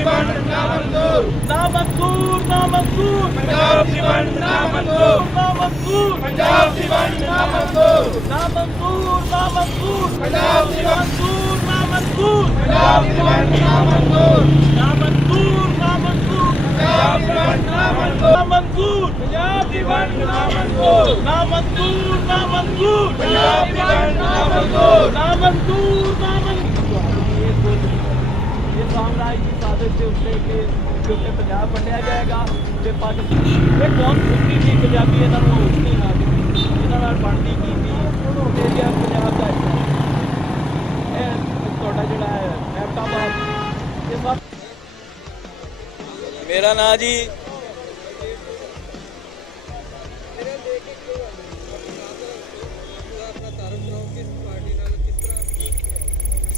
ਦੀ ਵੰਡ ਨਾ ਮਨਜ਼ੂਰ, ਨਾ ਮਨਜ਼ੂਰ, ਨਾ ਮਨਜ਼ੂਰ, ਪੰਜਾਬ ਦੀ ਵੰਡ ਨਾ ਮਨਜ਼ੂਰ, ਨਾ ਮਨਜ਼ੂਰ, ਪੰਜਾਬ ਦੀ ਵੰਡ ਨਾ ਮਨਜ਼ੂਰ, ਨਾ ਮਨਜ਼ੂਰ, ਨਾ ਮਨਜ਼ੂਰ, ਪੰਜਾਬ ਦੀ ਵੰਡ, ਮਨਜ਼ੂਰ, ਨਾ ਮਨਜ਼ੂਰ, ਪੰਜਾਬ ਦੀ ਵੰਡ ਨਾ ਮਨਜ਼ੂਰ, ਨਾ ਮਨਜ਼ੂਰ, ਨਾ ਮਨਜ਼ੂਰ, ਪੰਜਾਬ ਦੀ ਵੰਡ ਨਾ ਮਨਜ਼ੂਰ, ਨਾ ਮਨਜ਼ੂਰ, ਪੰਜਾਬ ਦੀ ਵੰਡ ਨਾ ਮਨਜ਼ੂਰ, ਨਾ ਮਨਜ਼ੂਰ, ਨਾ ਮਨਜ਼ੂਰ, ਪੰਜਾਬ ਦੀ ਵੰਡ ਨਾ ਮਨਜ਼ੂਰ, ਨਾ ਮਨਜ਼ੂਰ, ਨਾ ਮਨਜ਼ੂਰ। ਇਹ ਸਾਮਰਾਜ ਦੀ ਸਾਜ਼ਿਸ਼ ਦੇ ਉੱਤੇ ਕਿ ਪੰਜਾਬ ਵੰਡਿਆ ਜਾਏਗਾ ਤੇ ਪਾਕਿਸਤਾਨ ਇਹ ਕੌਣ ਸੁਣਦੀ ਸੀ ਪੰਜਾਬੀ ਇਹਨਾਂ ਨੂੰ ਨਹੀਂ ਨਾ ਦਿੱਤੀ ਇਹਨਾਂ ਨਾਲ ਬਣਦੀ ਕੀ ਸੀ ਤੇ ਜੇ ਪੰਜਾਬ ਦਾ ਇਹ ਤੁਹਾਡਾ ਜਿਹੜਾ ਹੈ ਐਬਟਾਬਾਦ ਇਹ ਸਭ। ਮੇਰਾ ਨਾਂ ਜੀ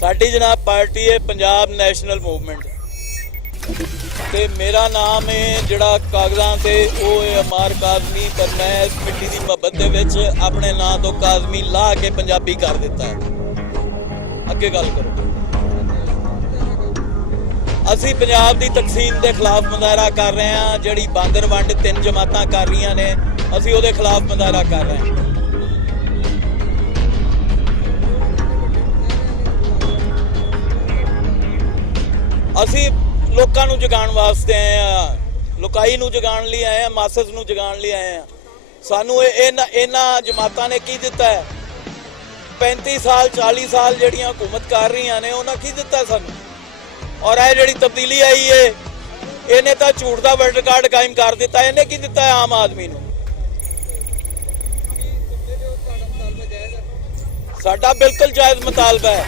ਸਾਡੀ ਜਨਾਬ ਪਾਰਟੀ ਹੈ ਪੰਜਾਬ ਨੈਸ਼ਨਲ ਮੂਵਮੈਂਟ ਤੇ ਮੇਰਾ ਨਾਮ ਹੈ ਜਿਹੜਾ ਕਾਗਜ਼ਾਂ ਤੇ ਉਹ ਹੈ ਅਮਾਰ ਕਾਜ਼ਮੀ, ਪਰ ਮੈਂ ਇਸ ਮਿੱਟੀ ਦੀ ਮੁਹੱਬਤ ਦੇ ਵਿੱਚ ਆਪਣੇ ਨਾਂ ਤੋਂ ਕਾਜ਼ਮੀ ਲਾ ਕੇ ਪੰਜਾਬੀ ਕਰ ਦਿੱਤਾ ਹੈ। ਅੱਗੇ ਗੱਲ ਕਰੋ। ਅਸੀਂ ਪੰਜਾਬ ਦੀ ਤਕਸੀਮ ਦੇ ਖਿਲਾਫ ਮੁਜ਼ਾਹਰਾ ਕਰ ਰਹੇ ਹਾਂ। ਜਿਹੜੀ ਬਾਂਦਰ ਵੰਡ 3 ਜਮਾਤਾਂ ਕਰ ਰਹੀਆਂ ਨੇ, ਅਸੀਂ ਉਹਦੇ ਖਿਲਾਫ ਮੁਜ਼ਾਹਰਾ ਕਰ ਰਹੇ ਹਾਂ। ਅਸੀਂ ਲੋਕਾਂ ਨੂੰ ਜਗਾਉਣ ਵਾਸਤੇ ਆਏ ਆ, ਲੁਕਾਈ ਨੂੰ ਜਗਾਉਣ ਲਈ ਆਏ ਆ, ਮਾਸਸ ਨੂੰ ਜਗਾਉਣ ਲਈ ਆਏ ਆ। ਸਾਨੂੰ ਇਹਨਾਂ ਜਮਾਤਾਂ ਨੇ ਕੀ ਦਿੱਤਾ ਹੈ? 35 ਸਾਲ 40 ਸਾਲ ਜਿਹੜੀਆਂ ਹਕੂਮਤ ਕਰ ਰਹੀਆਂ ਨੇ ਉਹਨਾਂ ਕੀ ਦਿੱਤਾ ਸਾਨੂੰ? ਔਰ ਇਹ ਜਿਹੜੀ ਤਬਦੀਲੀ ਆਈ ਏ ਇਹਨੇ ਤਾਂ ਝੂਠ ਦਾ ਵਰਲਡ ਰਿਕਾਰਡ ਕਾਇਮ ਕਰ ਦਿੱਤਾ। ਇਹਨੇ ਕੀ ਦਿੱਤਾ ਹੈ ਆਮ ਆਦਮੀ ਨੂੰ? ਸਾਡਾ ਬਿਲਕੁਲ ਜਾਇਜ਼ ਮੁਤਾਲਬਾ ਹੈ।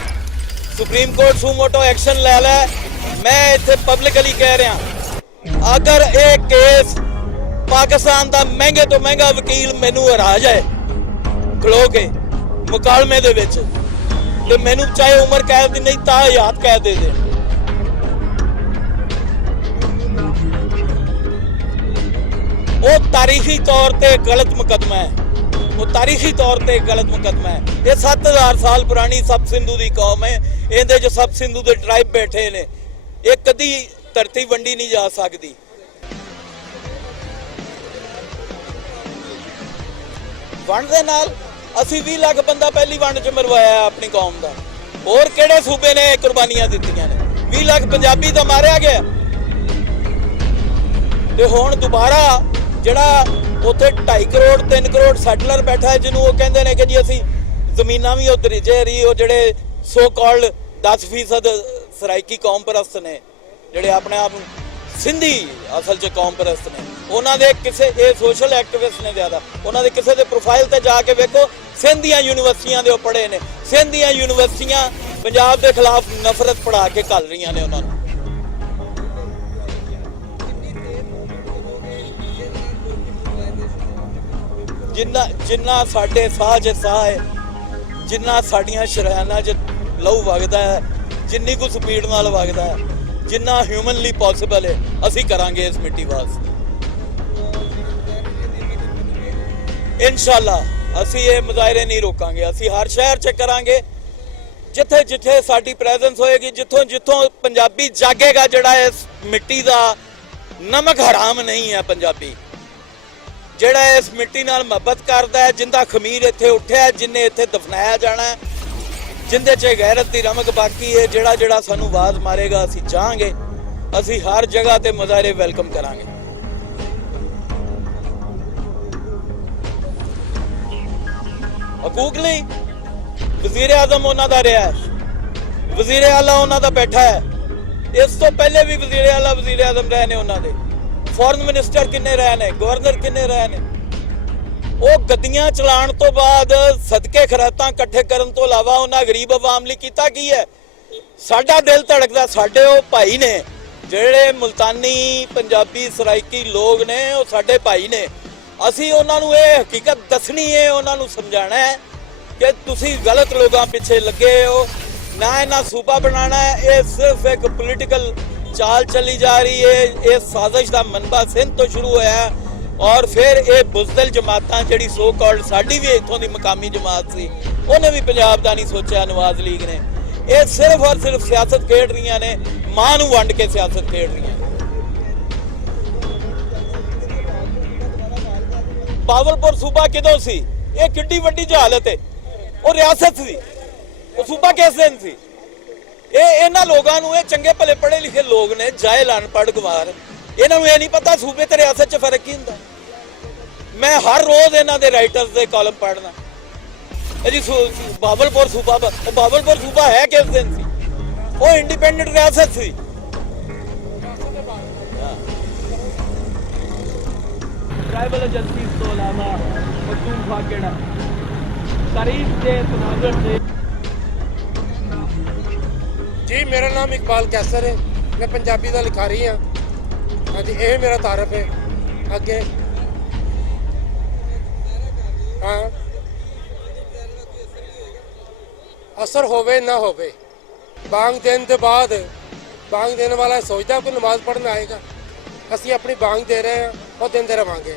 ਸੁਪਰੀਮ ਕੋਰਟ ਸੂਮੋਟੋ ਐਕਸ਼ਨ ਲੈ ਲੈ। ਮੈਂ ਇੱਥੇ ਪਬਲਿਕਲੀ ਕਹਿ ਰਿਹਾ, ਅਗਰ ਇਹ ਕੇਸ ਪਾਕਿਸਤਾਨ ਦਾ ਮਹਿੰਗੇ ਤੋਂ ਮਹਿੰਗਾ ਵਕੀਲ ਮੈਨੂੰ ਹਰਾ ਜਾਏ ਖਲੋ ਕੇ ਮੁਕਾਲਮੇ ਦੇ ਵਿੱਚ, ਤੇ ਮੈਨੂੰ ਚਾਹੇ ਉਮਰ ਕੈਦ ਦੀ ਨਹੀਂ ਤਾਂ ਹਯਾਤ ਕੈਦ ਦੇ ਦੇ। ਉਹ ਤਾਰੀਖੀ ਤੌਰ ਤੇ ਗਲਤ ਮੁਕੱਦਮਾ ਹੈ। ਉਹ ਤਾਰੀਖੀ ਤੌਰ ਤੇ ਗਲਤ ਮੁਕੱਦਮਾ ਹੈ। ਇਹ 7000 ਸਾਲ ਪੁਰਾਣੀ ਸਬ ਸਿੰਧੂ ਦੀ ਕੌਮ ਹੈ। ਇਹਦੇ 'ਚ ਸਬ ਸਿੰਧੂ ਦੇ ਟ੍ਰਾਈਬ ਬੈਠੇ ਨੇ। ਇਹ ਕਦੀ ਧਰਤੀ ਵੰਡੀ ਨਹੀਂ ਜਾ ਸਕਦੀ। ਵੰਡ ਦੇ ਨਾਲ ਅਸੀਂ 20 ਲੱਖ ਬੰਦਾ ਪਹਿਲੀ ਵੰਡ 'ਚ ਮਰਵਾਇਆ ਆਪਣੀ ਕੌਮ ਦਾ। ਹੋਰ ਕਿਹੜੇ ਸੂਬੇ ਨੇ ਕੁਰਬਾਨੀਆਂ ਦਿੱਤੀਆਂ ਨੇ? 20 ਲੱਖ ਪੰਜਾਬੀ ਤਾਂ ਮਾਰਿਆ ਗਿਆ। ਤੇ ਹੁਣ ਦੁਬਾਰਾ ਜਿਹੜਾ ਉੱਥੇ 2.5 ਕਰੋੜ 3 ਕਰੋੜ ਸੈਟਲਰ ਬੈਠਾ ਹੈ, ਜਿਹਨੂੰ ਉਹ ਕਹਿੰਦੇ ਨੇ ਕਿ ਜੀ ਅਸੀਂ ਜ਼ਮੀਨਾਂ ਵੀ ਉਧਰ ਜਿਹੜੀ ਉਹ ਜਿਹੜੇ ਸੋ ਕਾਲਡ 10% ਸਰਾਇਕੀ ਕੌਮ ਪ੍ਰਸਤ ਨੇ, ਜਿਹੜੇ ਆਪਣੇ ਆਪ ਨੂੰ ਸਿੰਧੀ ਅਸਲ 'ਚ ਕੌਮ ਪ੍ਰਸਤ ਨੇ, ਉਹਨਾਂ ਦੇ ਕਿਸੇ ਇਹ ਸੋਸ਼ਲ ਐਕਟਿਵਿਸਟ ਨੇ ਜ਼ਿਆਦਾ, ਉਹਨਾਂ ਦੇ ਕਿਸੇ ਦੇ ਪ੍ਰੋਫਾਈਲ ਤੇ ਜਾ ਕੇ ਵੇਖੋ, ਸਿੰਧ ਦੀਆਂ ਯੂਨੀਵਰਸਿਟੀਆਂ ਦੇ ਉਹ ਪੜ੍ਹੇ ਨੇ। ਸਿੰਧ ਦੀਆਂ ਯੂਨੀਵਰਸਿਟੀਆਂ ਪੰਜਾਬ ਦੇ ਖਿਲਾਫ ਨਫ਼ਰਤ ਪੜ੍ਹਾ ਕੇ ਘੱਲ ਰਹੀਆਂ ਨੇ ਉਹਨਾਂ ਨੂੰ। ਜਿੰਨਾ ਸਾਡੇ ਸਾਹ 'ਚ ਸਾਹ ਹੈ, ਜਿੰਨਾ ਸਾਡੀਆਂ ਸ਼ਰੇਆਨਾਂ 'ਚ ਲਹੂ ਵਗਦਾ ਹੈ, ਜਿੰਨੀ ਕੁ ਸਪੀਡ ਨਾਲ ਵਗਦਾ ਹੈ, ਜਿੰਨਾ ਹਿਊਮਨਲੀ ਪੋਸੀਬਲ ਹੈ, ਅਸੀਂ ਕਰਾਂਗੇ ਇਸ ਮਿੱਟੀ ਵਾਸਤੇ। ਇਨਸ਼ਾਅੱਲਾ ਅਸੀਂ ਇਹ ਮੁਜ਼ਾਹਰੇ ਨਹੀਂ ਰੋਕਾਂਗੇ। ਅਸੀਂ ਹਰ ਸ਼ਹਿਰ 'ਚ ਕਰਾਂਗੇ, ਜਿੱਥੇ ਜਿੱਥੇ ਸਾਡੀ ਪ੍ਰੈਜ਼ੈਂਸ ਹੋਏਗੀ, ਜਿੱਥੋਂ ਪੰਜਾਬੀ ਜਾਗੇਗਾ। ਜਿਹੜਾ ਇਸ ਮਿੱਟੀ ਦਾ ਨਮਕ ਹਰਾਮ ਨਹੀਂ ਹੈ ਪੰਜਾਬੀ, ਜਿਹੜਾ ਇਸ ਮਿੱਟੀ ਨਾਲ ਮੁਹੱਬਤ ਕਰਦਾ ਹੈ, ਜਿੰਦਾ ਖਮੀਰ ਇੱਥੇ ਉੱਠਿਆ, ਜਿੰਨੇ ਇੱਥੇ ਦਫਨਾਇਆ ਜਾਣਾ, ਜਿੰਦੇ 'ਚ ਗੈਰਤ ਦੀ ਰਮਕ ਬਾਕੀ ਹੈ, ਜਿਹੜਾ ਸਾਨੂੰ ਆਵਾਜ਼ ਮਾਰੇਗਾ ਅਸੀਂ ਜਾਵਾਂਗੇ। ਅਸੀਂ ਹਰ ਜਗ੍ਹਾ ਤੇ ਮੁਜ਼ਾਹਰੇ ਵੈਲਕਮ ਕਰਾਂਗੇ। ਹਕੂਕ ਲਈ ਵਜ਼ੀਰ ਆਜ਼ਮ ਉਹਨਾਂ ਦਾ ਰਿਹਾ ਹੈ, ਵਜ਼ੀਰ ਆਲਾ ਉਹਨਾਂ ਦਾ ਬੈਠਾ ਹੈ। ਇਸ ਤੋਂ ਪਹਿਲੇ ਵੀ ਵਜ਼ੀਰ ਆਲਾ ਵਜ਼ੀਰ ਆਜ਼ਮ ਰਹੇ ਨੇ ਉਹਨਾਂ ਦੇ। ਫੋਰਨ ਮਿਨਿਸਟਰ ਕਿੰਨੇ ਰਹੇ ਨੇ, ਗਵਰਨਰ ਕਿੰਨੇ ਰਹੇ ਨੇ। ਉਹ ਗੱਦੀਆਂ ਚਲਾਉਣ ਤੋਂ ਬਾਅਦ ਸਦਕੇ ਖੈਰਾਤਾਂ ਇਕੱਠੇ ਕਰਨ ਤੋਂ ਇਲਾਵਾ ਉਹਨਾਂ ਗਰੀਬ ਆਵਾਮ ਲਈ ਕੀਤਾ ਕੀ ਹੈ? ਸਾਡਾ ਦਿਲ ਧੜਕਦਾ। ਸਾਡੇ ਉਹ ਭਾਈ ਨੇ ਜਿਹੜੇ ਮੁਲਤਾਨੀ ਪੰਜਾਬੀ ਸਰਾਇਕੀ ਲੋਕ ਨੇ, ਉਹ ਸਾਡੇ ਭਾਈ ਨੇ। ਅਸੀਂ ਉਹਨਾਂ ਨੂੰ ਇਹ ਹਕੀਕਤ ਦੱਸਣੀ ਹੈ, ਉਹਨਾਂ ਨੂੰ ਸਮਝਾਉਣਾ ਹੈ ਕਿ ਤੁਸੀਂ ਗਲਤ ਲੋਕਾਂ ਪਿੱਛੇ ਲੱਗੇ ਹੋ। ਨਾ ਇਹਨਾਂ ਸੂਬਾ ਬਣਾਉਣਾ ਹੈ, ਇਹ ਸਿਰਫ ਇੱਕ ਪੋਲੀਟੀਕਲ ਚਾਲ ਚੱਲੀ ਜਾ ਰਹੀ ਹੈ। ਇਹ ਸਾਜ਼ਿਸ਼ ਦਾ ਮਨਬਾ ਸਿੰਧ ਤੋਂ ਸ਼ੁਰੂ ਹੋਇਆ ਔਰ ਫਿਰ ਇਹ ਬੁਜ਼ਦਲ ਜਮਾਤਾਂ ਜਿਹੜੀ ਸੋ ਕਾਲਡ ਸਾਡੀ ਵੀ ਇੱਥੋਂ ਦੀ ਮਕਾਮੀ ਜਮਾਤ ਸੀ, ਉਹਨੇ ਵੀ ਪੰਜਾਬ ਦਾ ਨਹੀਂ ਸੋਚਿਆ। ਨਵਾਜ਼ ਲੀਗ ਨੇ ਇਹ ਸਿਰਫ ਔਰ ਸਿਰਫ ਸਿਆਸਤ ਖੇਡ ਰਹੀਆਂ ਨੇ। ਮਾਂ ਨੂੰ ਵੰਡ ਕੇ ਸਿਆਸਤ ਖੇਡ ਰਹੀਆਂ। ਬਾਵਲਪੁਰ ਸੂਬਾ ਕਿਦੋਂ ਸੀ? ਇਹ ਕਿੱਡੀ ਵੱਡੀ ਜਹਾਲਤ ਹੈ। ਉਹ ਰਿਆਸਤ ਸੀ, ਉਹ ਸੂਬਾ ਕਿਸ ਦਿਨ ਸੀ? ਇਹਨਾਂ ਲੋਕਾਂ ਨੂੰ, ਇਹ ਚੰਗੇ ਭਲੇ ਪੜ੍ਹੇ ਲਿਖੇ ਲੋਕ ਨੇ, ਜਾਇਲ ਅਨਪੜ੍ਹ ਗਵਾਰ, ਇਹਨਾਂ ਨੂੰ ਇਹ ਨਹੀਂ ਪਤਾ ਸੂਬੇ ਤੇ ਰਿਆਸਤ 'ਚ ਫਰਕ ਕੀ ਹੁੰਦਾ। ਮੈਂ ਹਰ ਰੋਜ਼ ਇਹਨਾਂ ਦੇ ਰਾਈਟਰਸ ਦੇ ਕਾਲਮ ਪੜ੍ਹਨਾ ਜੀ। ਬਾਵਲਪੁਰ ਸੂਬਾ, ਉਹ ਬਾਵਲਪੁਰ ਸੂਬਾ ਹੈ ਕਿਸ ਦਿਨ ਸੀ? ਉਹ ਇੰਡੀਪੈਂਡੈਂਟ ਰਿਆਸਤ ਸੀ। ट्राइबल एजेंसी तो अलावा पख्तूनख्वा केड़ा तारीख के तनाजुर से। जी मेरा नाम इकबाल कैसर है, मैं पंजाबी का लिखारी हाँ। हाँ जी, यह मेरा तारफ है। अगे हाँ, असर होवे ना होवे, बांग देने के बाद बांग देने वाला सोचता कोई नमाज पढ़ने आएगा। ਅਸੀਂ ਆਪਣੀ ਬਾਂਗ ਦੇ ਰਹੇ ਹਾਂ, ਉਹ ਦਿੰਦੇ ਰਵਾਂਗੇ।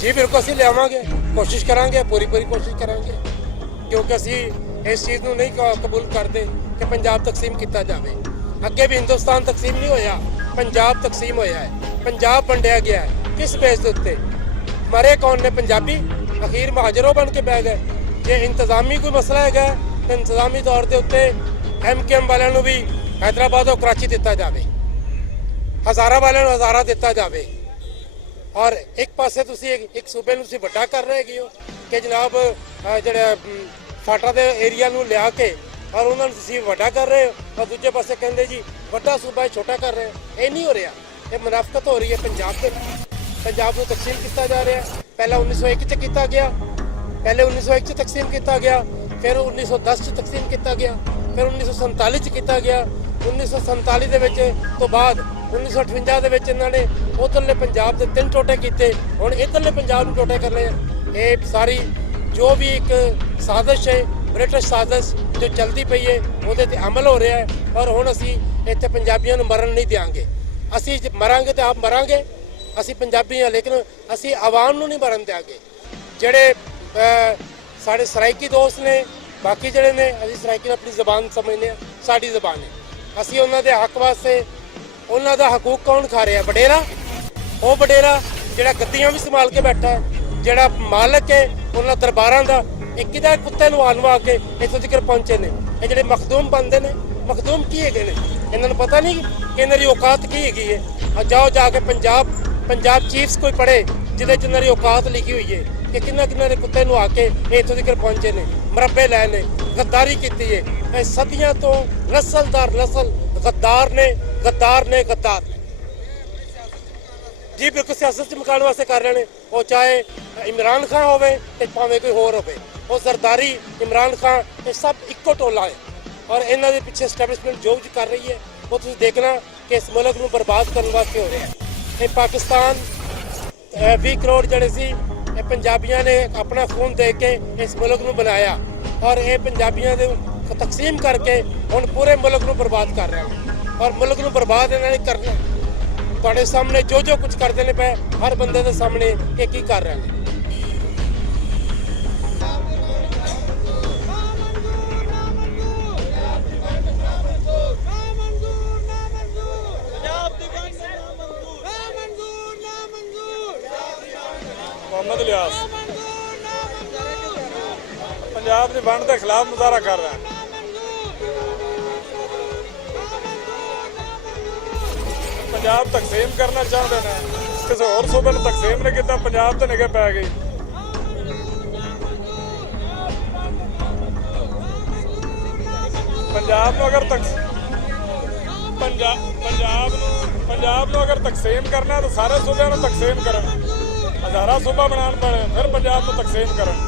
ਜੀ ਬਿਲਕੁਲ ਅਸੀਂ ਲਿਆਵਾਂਗੇ, ਕੋਸ਼ਿਸ਼ ਕਰਾਂਗੇ, ਪੂਰੀ ਕੋਸ਼ਿਸ਼ ਕਰਾਂਗੇ, ਕਿਉਂਕਿ ਅਸੀਂ ਇਸ ਚੀਜ਼ ਨੂੰ ਨਹੀਂ ਕਬੂਲ ਕਰਦੇ ਕਿ ਪੰਜਾਬ ਤਕਸੀਮ ਕੀਤਾ ਜਾਵੇ। ਅੱਗੇ ਵੀ ਹਿੰਦੁਸਤਾਨ ਤਕਸੀਮ ਨਹੀਂ ਹੋਇਆ, ਪੰਜਾਬ ਤਕਸੀਮ ਹੋਇਆ ਹੈ। ਪੰਜਾਬ ਵੰਡਿਆ ਗਿਆ ਹੈ ਕਿਸ ਬੇਸ ਦੇ ਉੱਤੇ? ਮਰੇ ਕੌਣ ਨੇ? ਪੰਜਾਬੀ ਅਖੀਰ ਮਹਾਜਰੋ ਬਣ ਕੇ ਬਹਿ ਗਏ। ਜੇ ਇੰਤਜ਼ਾਮੀ ਕੋਈ ਮਸਲਾ ਹੈਗਾ ਤਾਂ ਇੰਤਜ਼ਾਮੀ ਤੌਰ ਦੇ ਉੱਤੇ MKM ਵਾਲਿਆਂ ਨੂੰ ਵੀ हैदराबाद और कराची दिता जाए, हज़ारा वाले हज़ारा दिता जाए। और एक पासे तुसी एक सूबे नूं वड्डा कर रहे हो कि जनाब जिहड़े फाटा दे एरिया नूं लिया के और उन्हां नूं तुसी वड्डा कर रहे हो, और दूजे पासे कहंदे जी वड्डा सूबा छोटा कर रहे हो। ये नहीं हो रहा, ये मुनाफकत हो रही है। पंजाब नूं तकसीम किया जा रहा है। पहला 1901 च किया गया, पहले 1901 च तकसीम किया गया, फिर 1910 च तकसीम किया गया, फिर 1947 च किया गया। 1947 ਦੇ ਵਿੱਚ ਤੋਂ ਬਾਅਦ 1958 ਦੇ ਵਿੱਚ ਇਹਨਾਂ ਨੇ ਉਧਰਲੇ ਪੰਜਾਬ ਦੇ 3 ਟੋਟੇ ਕੀਤੇ, ਹੁਣ ਇਧਰਲੇ ਪੰਜਾਬ ਨੂੰ ਟੋਟੇ ਕਰਨੇ ਆ। ਇਹ ਸਾਰੀ ਜੋ ਵੀ ਇੱਕ ਸਾਜ਼ਿਸ਼ ਹੈ, ਬ੍ਰਿਟਿਸ਼ ਸਾਜ਼ਿਸ਼ ਜੋ ਚਲਦੀ ਪਈ ਹੈ, ਉਹਦੇ ਤੇ ਅਮਲ ਹੋ ਰਿਹਾ ਹੈ। ਔਰ ਹੁਣ ਅਸੀਂ ਇੱਥੇ ਪੰਜਾਬੀਆਂ ਨੂੰ ਮਰਨ ਨਹੀਂ ਦਿਆਂਗੇ। ਅਸੀਂ ਮਰਾਂਗੇ ਤੇ ਆਪ ਮਰਾਂਗੇ, ਅਸੀਂ ਪੰਜਾਬੀ ਹਾਂ, ਲੇਕਿਨ ਅਸੀਂ ਆਵਾਮ ਨੂੰ ਨਹੀਂ ਮਰਨ ਦਿਆਂਗੇ। ਜਿਹੜੇ ਸਾਡੇ ਸਰਾਇਕੀ ਦੋਸਤ ਨੇ, ਬਾਕੀ ਜਿਹੜੇ ਨੇ, ਅਸੀਂ ਸਰਾਇਕੀ ਨੂੰ ਆਪਣੀ ਜ਼ਬਾਨ ਸਮਝਦੇ ਹਾਂ, ਸਾਡੀ ਜ਼ਬਾਨ ਹੈ। ਅਸੀਂ ਉਹਨਾਂ ਦੇ ਹੱਕ ਵਾਸਤੇ, ਉਹਨਾਂ ਦਾ ਹਕੂਕ ਕੌਣ ਖਾ ਰਿਹਾ? ਵਡੇਰਾ। ਉਹ ਵਡੇਰਾ ਜਿਹੜਾ ਗੱਦੀਆਂ ਵੀ ਸੰਭਾਲ ਕੇ ਬੈਠਾ ਹੈ, ਜਿਹੜਾ ਮਾਲਕ ਹੈ ਉਹਨਾਂ ਦਰਬਾਰਾਂ ਦਾ, ਇਹ ਕਿਹਦਾ ਕੁੱਤੇ ਨੂੰ ਆਨਵਾ ਕੇ ਇੱਥੋਂ ਤੱਕ ਪਹੁੰਚੇ ਨੇ। ਇਹ ਜਿਹੜੇ ਮਖਦੂਮ ਬਣਦੇ ਨੇ, ਮਖਦੂਮ ਕੀ ਹੈਗੇ ਨੇ? ਇਹਨਾਂ ਨੂੰ ਪਤਾ ਨਹੀਂ ਕਿ ਇਹਨਾਂ ਦੀ ਔਕਾਤ ਕੀ ਹੈਗੀ ਹੈ। ਜਾਓ ਜਾ ਕੇ ਪੰਜਾਬ ਚੀਫਸ ਕੋਈ ਪੜ੍ਹੇ ਜਿਹਦੇ 'ਚ ਇਹਨਾਂ ਦੀ ਔਕਾਤ ਲਿਖੀ ਹੋਈ ਹੈ ਕਿ ਕਿੰਨਾ ਦੇ ਕੁੱਤੇ ਨੂੰ ਆ ਕੇ ਇੱਥੋਂ ਤੱਕ ਪਹੁੰਚੇ ਨੇ, ਮਰੱਬੇ ਲੈ ਨੇ, ਗੱਦਾਰੀ ਕੀਤੀ ਹੈ। ਇਹ ਸਦੀਆਂ ਤੋਂ ਨਸਲ ਦਰ ਨਸਲ ਗੱਦਾਰ ਨੇ। ਜੀ ਬਿਲਕੁਲ ਸਿਆਸਤ 'ਚ ਮੁਕਾਉਣ ਵਾਸਤੇ ਕਰ ਰਹੇ ਨੇ। ਉਹ ਚਾਹੇ ਇਮਰਾਨ ਖਾਨ ਹੋਵੇ ਤੇ ਭਾਵੇਂ ਕੋਈ ਹੋਰ ਹੋਵੇ, ਉਹ ਜ਼ਰਦਾਰੀ, ਇਮਰਾਨ ਖਾਨ, ਇਹ ਸਭ ਇੱਕੋ ਟੋਲਾ ਹੈ। ਔਰ ਇਹਨਾਂ ਦੇ ਪਿੱਛੇ ਸਟੈਬਲਿਸ਼ਮੈਂਟ ਜੋ ਕੁਝ ਕਰ ਰਹੀ ਹੈ, ਉਹ ਤੁਸੀਂ ਦੇਖਣਾ ਕਿ ਇਸ ਮੁਲਕ ਨੂੰ ਬਰਬਾਦ ਕਰਨ ਵਾਸਤੇ ਹੋ ਰਿਹਾ ਹੈ। ਇਹ ਪਾਕਿਸਤਾਨ 20 ਕਰੋੜ ਜਿਹੜੇ ਸੀ, ਇਹ ਪੰਜਾਬੀਆਂ ਨੇ ਆਪਣਾ ਖੂਨ ਦੇ ਕੇ ਇਸ ਮੁਲਕ ਨੂੰ ਬਣਾਇਆ, ਔਰ ਇਹ ਪੰਜਾਬੀਆਂ ਦੇ ਤਕਸੀਮ ਕਰਕੇ ਹੁਣ ਪੂਰੇ ਮੁਲਕ ਨੂੰ ਬਰਬਾਦ ਕਰ ਰਹੇ ਹਨ। ਔਰ ਮੁਲਕ ਨੂੰ ਬਰਬਾਦ ਇਹਨਾਂ ਨੇ ਕਰਨਾ। ਤੁਹਾਡੇ ਸਾਹਮਣੇ ਜੋ ਕੁਝ ਕਰਦੇ ਨੇ ਪਏ, ਹਰ ਬੰਦੇ ਦੇ ਸਾਹਮਣੇ ਇਹ ਕੀ ਕਰ ਰਹੇ ਨੇ। मोहम्मद इलियास पंजाब की वंड के खिलाफ मुजाहरा कर रहा है। पंजाब तकसीम करना चाहते हैं, किसी होर सूबे में तकसीम नहीं किया, पंजाब तो निगाह पै गई। पंजाब को अगर पंजाब अगर तकसीम करना तो सारे सूबे में तकसीम करन, हज़ारा सूबा बना पड़े, फिर पंजाब में तकसीम करन।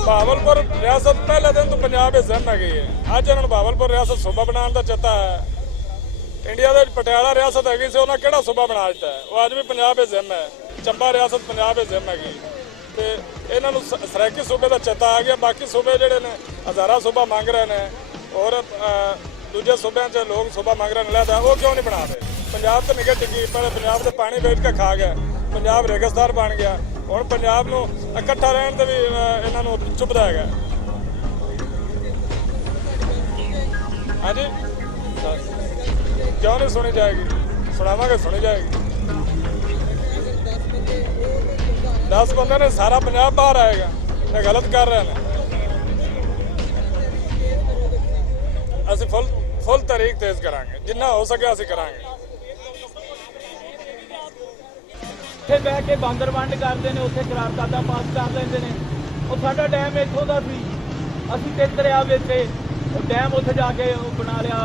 बहावलपुर रियासत पहले दिन तो पंजाब जिम है गई है, अज इन्होंने बहावलपुर रियासत सूबा बनाने का चेता है। इंडिया के पटियाला रियासत हैगी सी, उन्हें किहड़ा सूबा बना दिता है, वो अज भी पंजाब जिम है। चंबा रियासत पंजाब जिम हैगी, तो इन्हों सराइकी सूबे का चेता आ गया। बाकी सूबे जोड़े ने हज़ारा सूबा मंग रहे हैं, और दूजे सूबे च लोग सूबा मंग रहे हैं, लिहाजा वो क्यों नहीं बना रहे? पंजाब तो निगह टिकी, पहले पंजाब से पानी बेच के खा गया, पंजाब रेगिस्तान बन गया। हुण पंजाब नूं इकट्ठा रहण ते भी इन्हां नूं चुभदा हैगा। ਹਾਂਜੀ ਕਿਉਂ ਨਹੀਂ ਸੁਣੀ ਜਾਏਗੀ? ਸੁਣਾਵਾਂਗੇ, ਸੁਣੀ ਜਾਏਗੀ। 10 ਬੰਦੇ ਨੇ ਸਾਰਾ ਪੰਜਾਬ ਬਾਹਰ ਆਏਗਾ, ਇਹ ਗਲਤ ਕਰ ਰਹੇ ਨੇ। ਅਸੀਂ ਫੁੱਲ ਤਰੀਕ ਤੇਜ਼ ਕਰਾਂਗੇ, ਜਿੰਨਾ ਹੋ ਸਕਿਆ ਅਸੀਂ ਕਰਾਂਗੇ। ਇੱਥੇ ਬਹਿ ਕੇ ਬਾਂਦਰ ਵੰਡ ਕਰਦੇ ਨੇ, ਉੱਥੇ ਕਰਾਰਦਾਦਾ ਪਾਸ ਕਰ ਲੈਂਦੇ ਨੇ। ਉਹ ਸਾਡਾ ਡੈਮ ਇੱਥੋਂ ਦਾ ਸੀ, ਅਸੀਂ ਤੇ ਦਰਿਆ ਵਿੱਚ ਉਹ ਡੈਮ ਉੱਥੇ ਜਾ ਕੇ ਉਹ ਬਣਾ ਲਿਆ